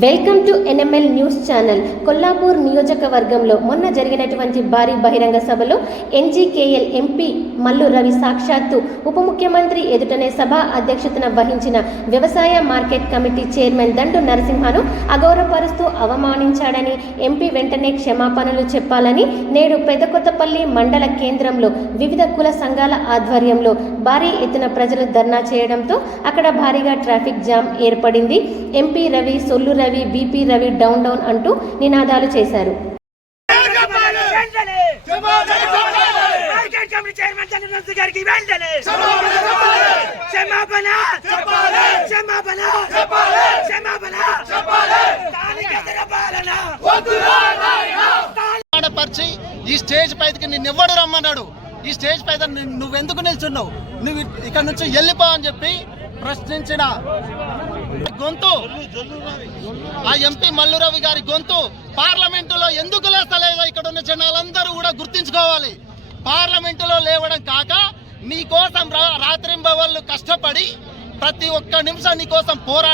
Welcome to NML news channel. Kollapur నియోజకవర్గంలో మొన్న జరిగినటువంటి భారీ బహిరంగ సభలో ఎన్జీకేఎల్ ఎంపీ మల్లు రవి సాక్షాత్తు ఉప ముఖ్యమంత్రి ఎదుటనే సభ అధ్యక్షతన వహించిన వ్యవసాయ మార్కెట్ కమిటీ చైర్మన్ దండు నరసింహను అగౌరవపరుస్తూ అవమానించాడని ఎంపీ వెంటనే క్షమాపణలు చెప్పాలని నేడు పెదకొత్తపల్లి మండల కేంద్రంలో వివిధ కుల సంఘాల ఆధ్వర్యంలో భారీ ఎత్తున ప్రజలు ధర్నా చేయడంతో అక్కడ భారీగా ట్రాఫిక్ జామ్ ఏర్పడింది. ఎంపీ రవి సొల్లు Ravi BP Ravi down down అంటూ నినాదాలు చేశారు. ఈ స్టేజ్ పైకి నిన్నెవ్వడు రమ్మన్నాడు? ఈ స్టేజ్ పైన నువ్వెందుకు నిల్చున్నావు? నువ్వు ఇక్కడ నుంచి వెళ్ళిపో అని చెప్పి ప్రశ్నించిన గొంతు ఆ ఎంపీ మల్లురవి గారి గొంతు పార్లమెంటులో ఎందుకు లేస్తలేదో ఇక్కడ ఉన్న జనాలందరూ కూడా గుర్తించుకోవాలి. పార్లమెంటులో లేవడం కాక నీ కోసం రాత్రింబవళ్ళు కష్టపడి ప్రతి ఒక్క నిమిషం నీ కోసం పోరా